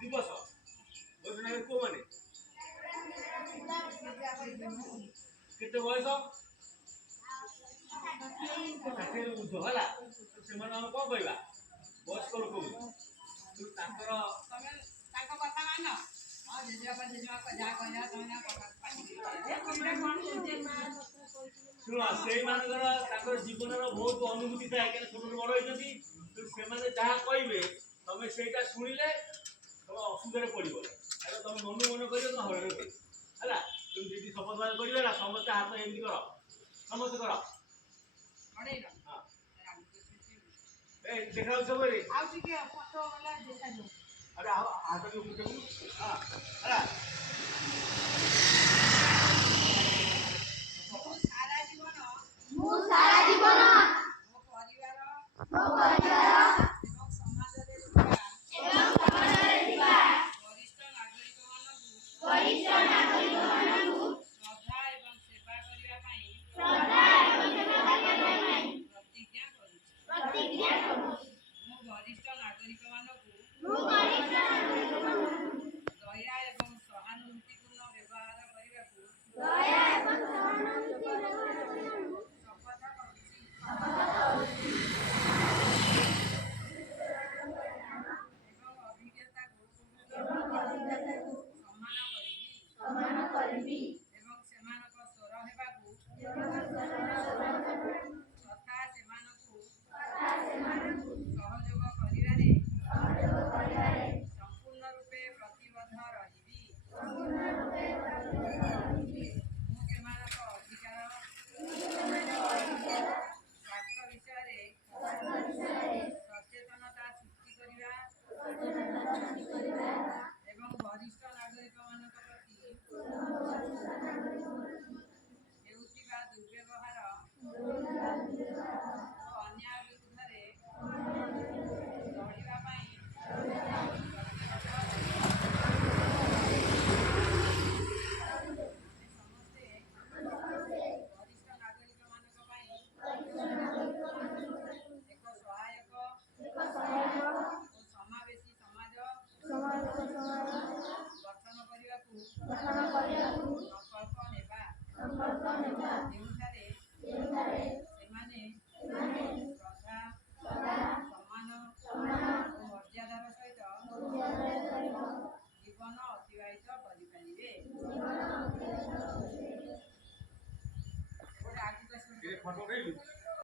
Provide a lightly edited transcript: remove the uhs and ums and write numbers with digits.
दिवस वरिष्ठ नागरिक को माने केते बयस 60 ରୁ ଉର୍ଦ୍ଧ୍ୱ ହେଲା ସେମାନେ ଆମେ କଣ କହିବା ବୟସ୍କ ଲୋକ ବୋଲି ତାଙ୍କର ତମେ ତାଙ୍କ କଥା ମାନ ହଁ ଜେଜେବାପା ଜେଜେମାପା ଯାହା କହିଲା ତମେ ଶୁଣ ସେଇମାନଙ୍କର ତାଙ୍କର ଜୀବନର ବହୁତ ଅନୁଭୂତି ଥାଏ କାରଣ ଛୋଟରୁ ବଡ଼ ହେଇଛନ୍ତି ସେମାନେ ଯାହା କହିବେ ତମେ ସେଇଟା ଶୁଣିଲେ ତମେ ଅସୁବିଧାରେ ପଡ଼ିବ ହେଲା ତମେ ମନ ମନ କରିବ ତମେ ହଇରାଣ କରିବ ହେଲା তুমি ଯଦି ଶପଥ କରିବେ ନା ସମସ୍ତେ ହାତ ଏମିତି କର ସମସ୍ତେ କର ଦେଖାଉ ସବୁରେ ଆଉ ଟିକେ ଫଟୋ वाला ଦେଖାଯିବ अरे हाथ के ऊपर हां अरे मु सारा जीवन मो परिवार एवं समाज रे थिबा वरिष्ठ नागरिक मानकु श्रद्धा एवं सेवा करिया पई प्रतिज्ञा करू मु वरिष्ठ नागरिक मानकु दया एवं सहानुभूतिपूर्ण व्यवहार करने शपथ करुछि एवं अभिज्ञता को सम्मान करिबी एवं सेमानक स्वर हेबाकु तथा सेमानकु सहयोग करिवारे संपूर्ण रूपे प्रतिबद्ध रहिबी मु सेमानक अधिकार स्वार्थ विषय सचेतनता सृष्टि करिवा